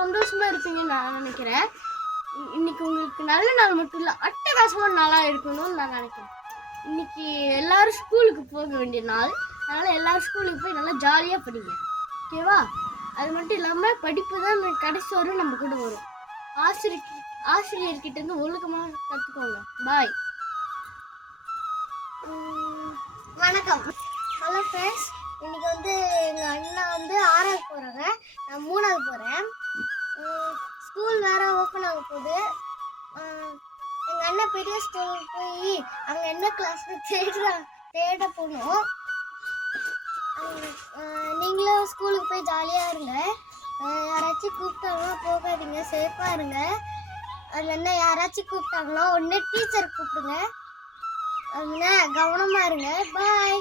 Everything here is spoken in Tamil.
சந்தோஷமா இருப்பீங்கன்னு நான் நினைக்கிறேன். இன்னைக்கு உங்களுக்கு நல்ல நாள் மட்டும் இல்லை, அட்டகாசமான நாளாக இருக்கணும்னு நான் நினைக்கிறேன். இன்னைக்கு எல்லாரும் ஸ்கூலுக்கு போக வேண்டிய நாள். அதனால் எல்லாரும் ஸ்கூலுக்கு போய் நல்லா ஜாலியாக படிங்க, ஓகேவா? அது மட்டும் இல்லாமல் படிப்பு தான் கடைசி வரும் நம்ம கூட வரும். ஆசிரியர்கிட்ட இருந்து ஒழுக்கமாக கற்றுக்கோங்க. பாய். வணக்கம். ஹலோ ஃப்ரெண்ட்ஸ், இன்னைக்கு எங்கள் அண்ணா 6வது போகிறாங்க, நான் 3வது போகிறேன். ஸ்கூல் வேறு ஓப்பன் ஆக போகுது. எங்கள் அண்ணன் பெரிய ஸ்கூலுக்கு போய் அங்கே என்ன கிளாஸ்னு தேட போகணும். நீங்களும் ஸ்கூலுக்கு போய் ஜாலியாக இருங்க. யாராச்சும் கூப்பிட்டாங்கன்னா போகாதீங்க, சேஃபாக இருங்க. அதில் என்ன யாராச்சும் கூப்பிட்டாங்கன்னா உடனே டீச்சர் கூப்பிடுங்க. கவனமாக இருங்க. பாய்.